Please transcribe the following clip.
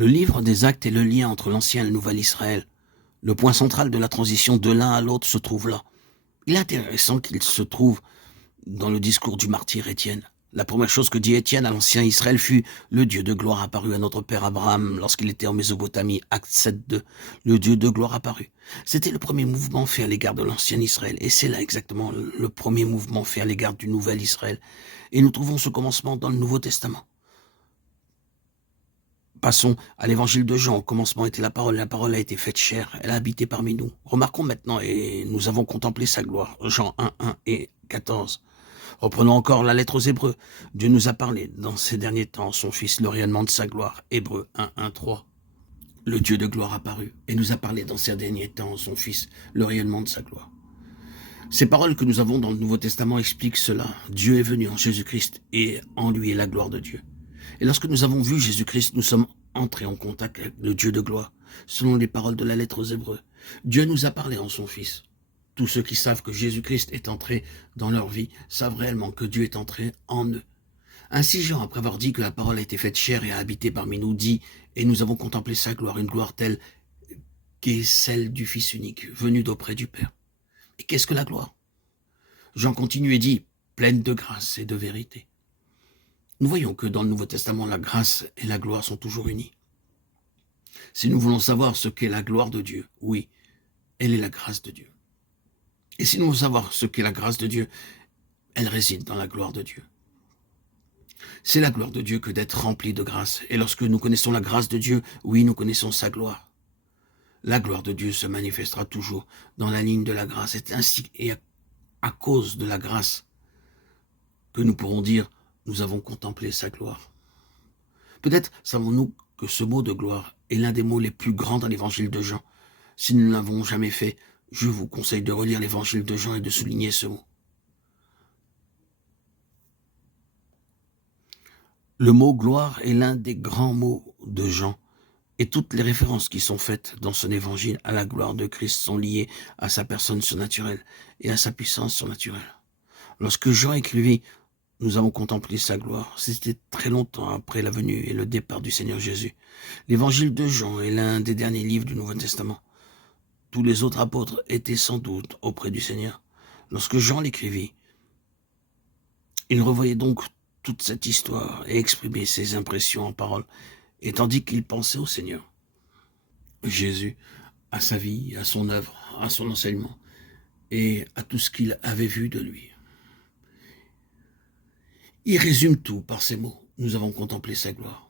Le livre des Actes est le lien entre l'ancien et le nouvel Israël. Le point central de la transition de l'un à l'autre se trouve là. Il est intéressant qu'il se trouve dans le discours du martyr Étienne. La première chose que dit Étienne à l'ancien Israël fut « Le Dieu de gloire apparut à notre père Abraham lorsqu'il était en Mésopotamie ». Acte 7.2. Le Dieu de gloire apparut. C'était le premier mouvement fait à l'égard de l'ancien Israël. Et c'est là exactement le premier mouvement fait à l'égard du nouvel Israël. Et nous trouvons ce commencement dans le Nouveau Testament. Passons à l'évangile de Jean. Au commencement était la parole a été faite chair, elle a habité parmi nous. Remarquons maintenant, et nous avons contemplé sa gloire. Jean 1 et 14. Reprenons encore la lettre aux Hébreux. Dieu nous a parlé dans ces derniers temps, son Fils, le rayonnement de sa gloire. Hébreux 3. Le Dieu de gloire apparut et nous a parlé dans ces derniers temps, son Fils, le rayonnement de sa gloire. Ces paroles que nous avons dans le Nouveau Testament expliquent cela. Dieu est venu en Jésus-Christ et en lui est la gloire de Dieu. Et lorsque nous avons vu Jésus-Christ, nous sommes entrés en contact avec le Dieu de gloire, selon les paroles de la lettre aux Hébreux. Dieu nous a parlé en son Fils. Tous ceux qui savent que Jésus-Christ est entré dans leur vie savent réellement que Dieu est entré en eux. Ainsi Jean, après avoir dit que la parole a été faite chair et a habité parmi nous, dit « Et nous avons contemplé sa gloire, une gloire telle qu'est celle du Fils unique, venu d'auprès du Père. » Et qu'est-ce que la gloire? Jean continue et dit « Pleine de grâce et de vérité. » Nous voyons que dans le Nouveau Testament, la grâce et la gloire sont toujours unies. Si nous voulons savoir ce qu'est la gloire de Dieu, oui, elle est la grâce de Dieu. Et si nous voulons savoir ce qu'est la grâce de Dieu, elle réside dans la gloire de Dieu. C'est la gloire de Dieu que d'être rempli de grâce. Et lorsque nous connaissons la grâce de Dieu, oui, nous connaissons sa gloire. La gloire de Dieu se manifestera toujours dans la ligne de la grâce. C'est ainsi et à cause de la grâce que nous pourrons dire « Nous avons contemplé sa gloire ». Peut-être savons-nous que ce mot de gloire est l'un des mots les plus grands dans l'évangile de Jean. Si nous ne l'avons jamais fait, je vous conseille de relire l'évangile de Jean et de souligner ce mot. Le mot gloire est l'un des grands mots de Jean, et toutes les références qui sont faites dans son évangile à la gloire de Christ sont liées à sa personne surnaturelle et à sa puissance surnaturelle. Lorsque Jean écrivit « Nous avons contemplé sa gloire », c'était très longtemps après la venue et le départ du Seigneur Jésus. L'évangile de Jean est l'un des derniers livres du Nouveau Testament. Tous les autres apôtres étaient sans doute auprès du Seigneur. Lorsque Jean l'écrivit, il revoyait donc toute cette histoire et exprimait ses impressions en paroles, et tandis qu'il pensait au Seigneur. Jésus, à sa vie, à son œuvre, à son enseignement, et à tout ce qu'il avait vu de lui. Il résume tout par ces mots. Nous avons contemplé sa gloire.